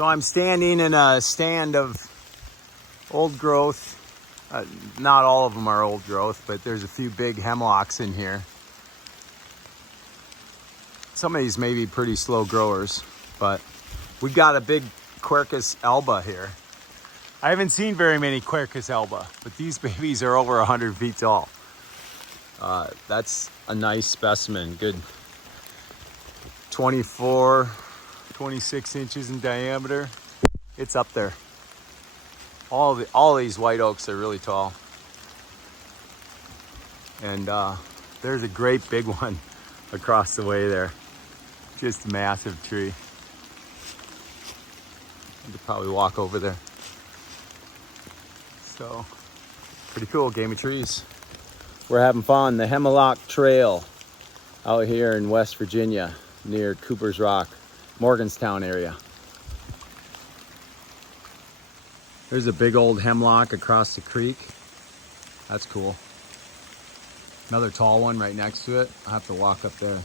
So I'm standing in a stand of old growth. Not all of them are old growth, but there's a few big hemlocks in here. Some of these may be pretty slow growers, but we've got a big Quercus alba here. I haven't seen very many Quercus alba, but these babies are over 100 feet tall. That's a nice specimen. Good 24, 26 inches in diameter. It's up there. All these white oaks are really tall. And there's a great big one across the way there. Just a massive tree. I could probably walk over there. So, pretty cool, game of trees. We're having fun. The Hemlock Trail out here in West Virginia near Cooper's Rock, Morganstown area. There's a big old hemlock across the creek. That's cool. Another tall one right next to it. I'll have to walk up there.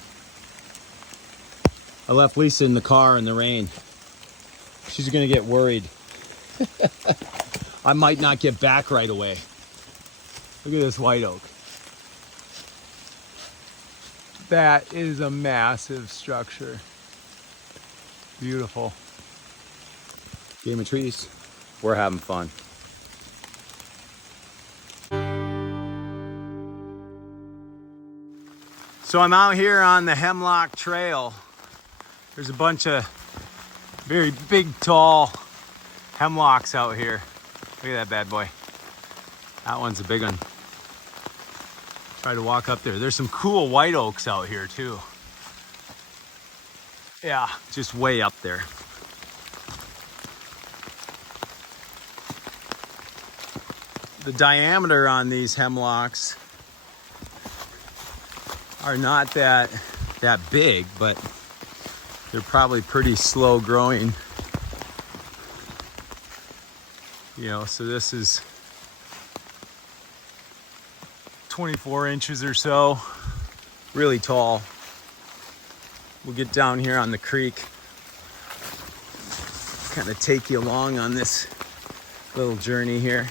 I left Lisa in the car in the rain. She's gonna get worried. I might not get back right away. Look at this white oak. That is a massive structure. Beautiful. Game of trees. We're having fun. So I'm out here on the Hemlock Trail. There's a bunch of very big, tall hemlocks out here. Look at that bad boy. That one's a big one. Try to walk up there. There's some cool white oaks out here too. Yeah, just way up there. The diameter on these hemlocks are not that big, but they're probably pretty slow growing. You know, so this is 24 inches or so, really tall. We'll get down here on the creek, kind of take you along on this little journey here.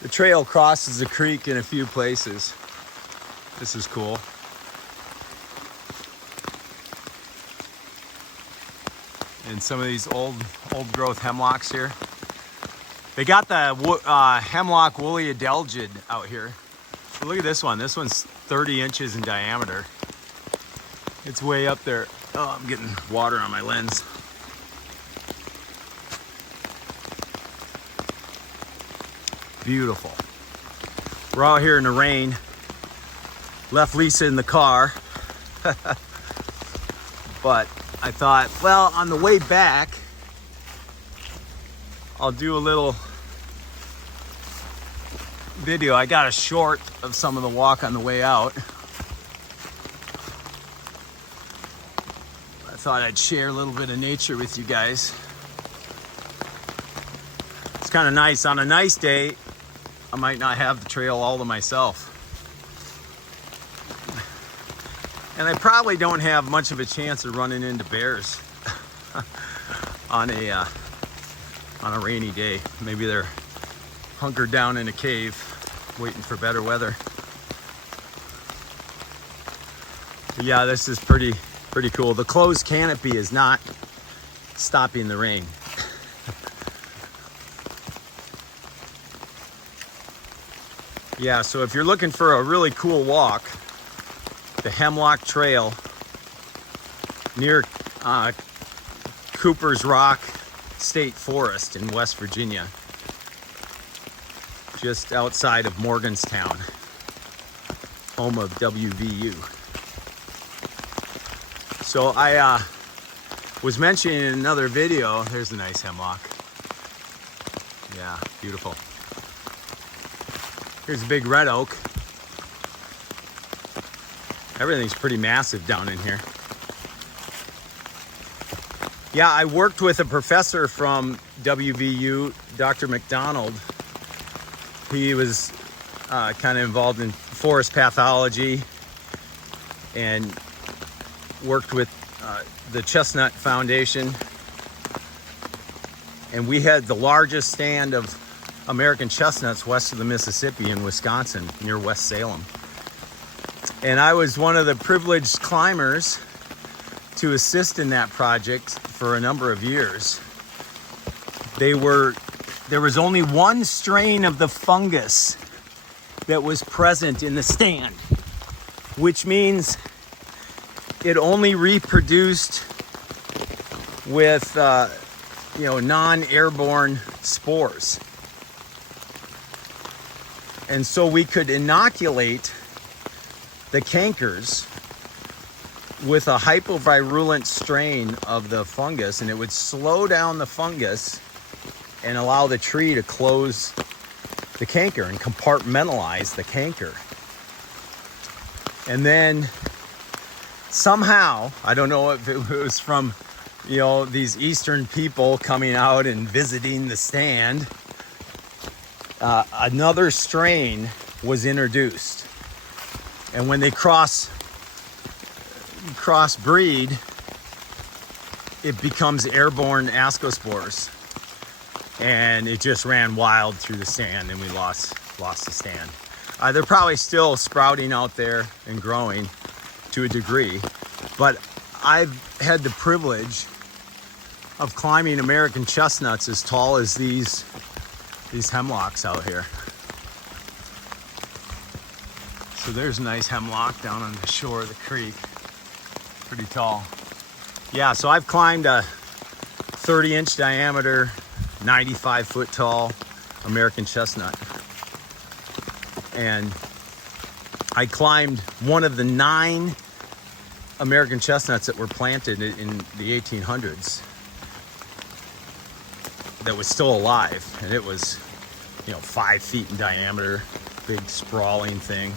The trail crosses the creek in a few places. This is cool. And some of these old growth hemlocks here. They got the hemlock woolly adelgid out here. But look at this one. This one's 30 inches in diameter. It's way up there. Oh, I'm getting water on my lens. Beautiful. We're out here in the rain. Left Lisa in the car. But I thought, well, on the way back, I'll do a little video. I got a short of some of the walk on the way out. I thought I'd share a little bit of nature with you guys. It's kind of nice. On a nice day, I might not have the trail all to myself. And I probably don't have much of a chance of running into bears on a rainy day. Maybe they're hunkered down in a cave waiting for better weather. But yeah, this is pretty cool. The closed canopy is not stopping the rain. Yeah, so if you're looking for a really cool walk, the Hemlock Trail near Cooper's Rock State Forest in West Virginia, just outside of Morganstown, home of WVU. So I was mentioning in another video, there's a nice hemlock. Yeah, beautiful. Here's a big red oak. Everything's pretty massive down in here. Yeah, I worked with a professor from WVU, Dr. McDonald. He was kind of involved in forest pathology and worked with the Chestnut Foundation And we had the largest stand of American chestnuts west of the Mississippi in Wisconsin, near West Salem. And I was one of the privileged climbers to assist in that project for a number of years. There was only one strain of the fungus that was present in the stand, which means it only reproduced with non-airborne spores. And so we could inoculate the cankers with a hypovirulent strain of the fungus, and it would slow down the fungus and allow the tree to close the canker and compartmentalize the canker. And then somehow, I don't know if it was from these Eastern people coming out and visiting the stand, another strain was introduced. And when they crossbreed, it becomes airborne ascospores. And it just ran wild through the stand, and we lost the stand. They're probably still sprouting out there and growing to a degree, but I've had the privilege of climbing American chestnuts as tall as these hemlocks out here. So there's a nice hemlock down on the shore of the creek. Pretty tall. Yeah, so I've climbed a 30-inch diameter, 95-foot tall American chestnut. And I climbed one of the 9 American chestnuts that were planted in the 1800s that was still alive. And it was, 5 feet in diameter, big sprawling thing.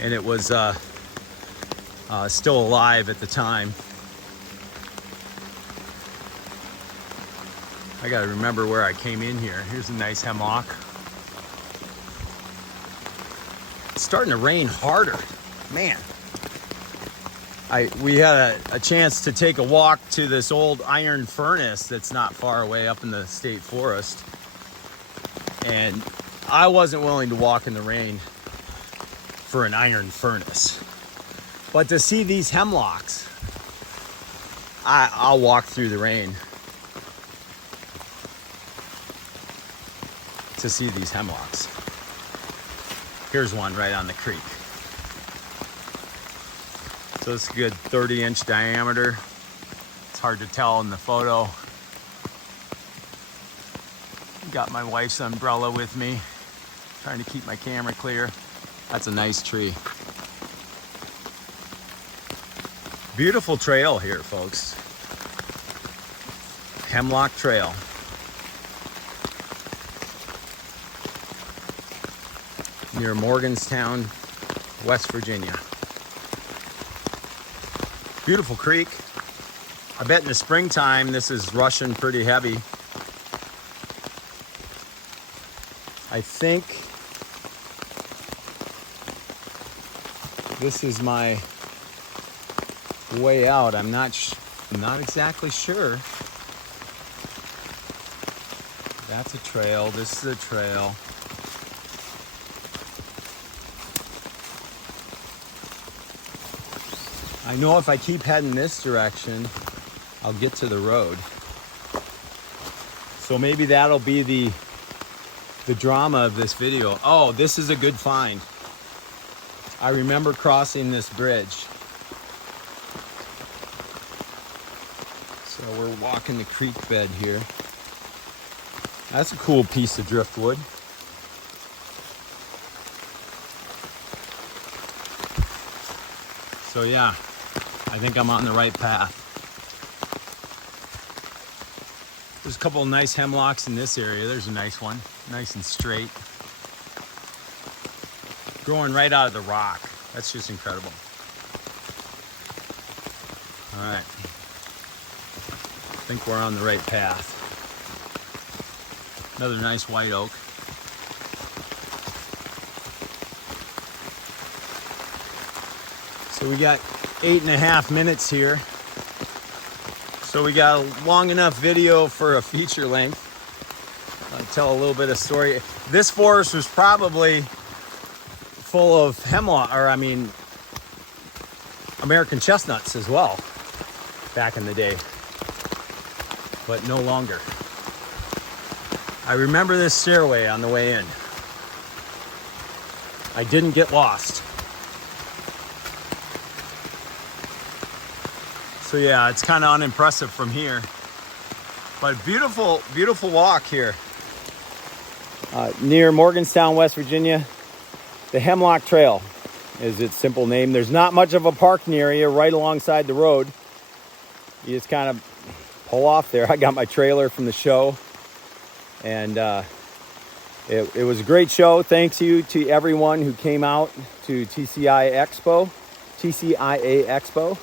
And it was still alive at the time. I gotta remember where I came in here. Here's a nice hemlock. It's starting to rain harder, man. We had a chance to take a walk to this old iron furnace that's not far away up in the state forest. And I wasn't willing to walk in the rain for an iron furnace. But to see these hemlocks, I'll walk through the rain to see these hemlocks. Here's one right on the creek. So it's a good 30-inch diameter. It's hard to tell in the photo. Got my wife's umbrella with me, trying to keep my camera clear. That's a nice tree. Beautiful trail here, folks. Hemlock Trail. Near Morgantown, West Virginia. Beautiful creek. I bet in the springtime this is rushing pretty heavy. I think this is my way out. I'm not exactly sure. That's a trail. This is a trail. I know if I keep heading this direction, I'll get to the road. So maybe that'll be the drama of this video. Oh, this is a good find. I remember crossing this bridge. So we're walking the creek bed here. That's a cool piece of driftwood. So yeah, I think I'm on the right path. There's a couple of nice hemlocks in this area. There's a nice one, nice and straight. Growing right out of the rock. That's just incredible. All right. I think we're on the right path. Another nice white oak. So we got 8.5 minutes here. So So we got a long enough video for a feature length. I'll tell a little bit of story. This forest was probably full of hemlock, or I mean, American chestnuts as well back in the day, but no longer. I remember this stairway on the way in. I didn't get lost. So yeah, it's kind of unimpressive from here, but beautiful, beautiful walk here. Near Morgantown, West Virginia, the Hemlock Trail is its simple name. There's not much of a parking area right alongside the road. You just kind of pull off there. I got my trailer from the show, and it was a great show. Thanks you to everyone who came out to TCIA Expo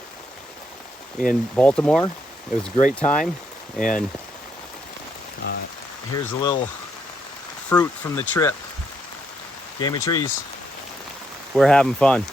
in Baltimore. It was a great time, and here's a little fruit from the trip. Gamey trees. We're having fun.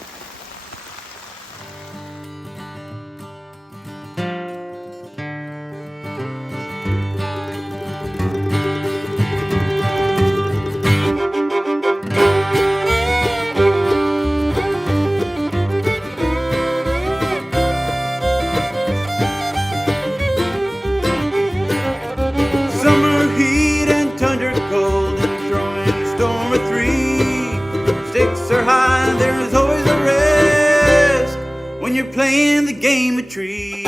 There's always a risk when you're playing the game of trees.